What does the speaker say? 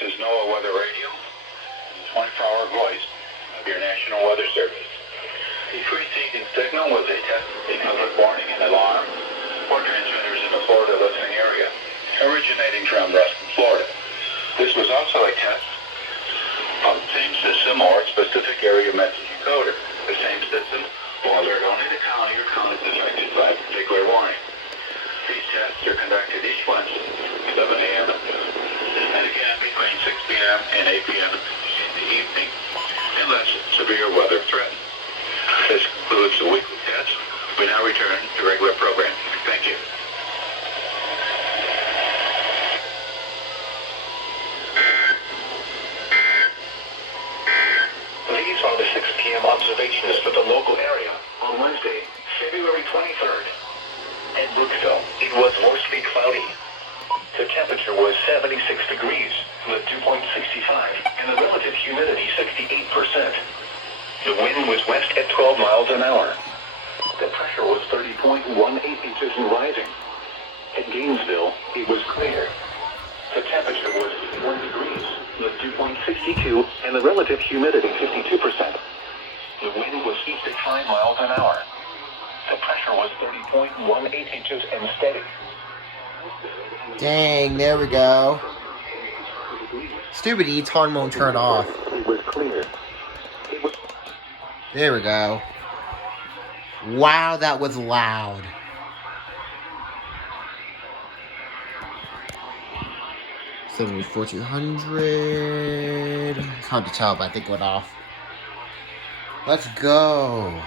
is NOAA Weather Radio, the 24-hour voice of your National Weather Service. The preceding signal was a test of public warning and alarm for transmitters in the Florida listening area, originating from Ruston, Florida. This was also a test of the same system or specific area message encoder. The same system will alert only the county or counties affected by a particular warning. These tests are conducted each Wednesday, 7 a.m. and again between 6 p.m. and 8 p.m. in the evening, unless severe weather threatens. This concludes the weekly test. We now return to regular programming. Thank you. These are the 6 p.m. observations for the local area on Wednesday, February 23rd. In Brookville, it was mostly cloudy. The temperature was 76 degrees, the dew point 65, and the relative humidity 68%. The wind was west at 12 miles an hour. The pressure was 30.18 inches and rising. At Gainesville, it was clear. The temperature was 81 degrees, the dew point 62, and the relative humidity 52%. The wind was east at 5 miles an hour. The pressure was 30.18 inches and steady. Dang, there we go. Stupid Eats horn won't turn off. It was clear. There we go. Wow, that was loud. $74,200. It's hard to tell, but I think it went off. Let's go.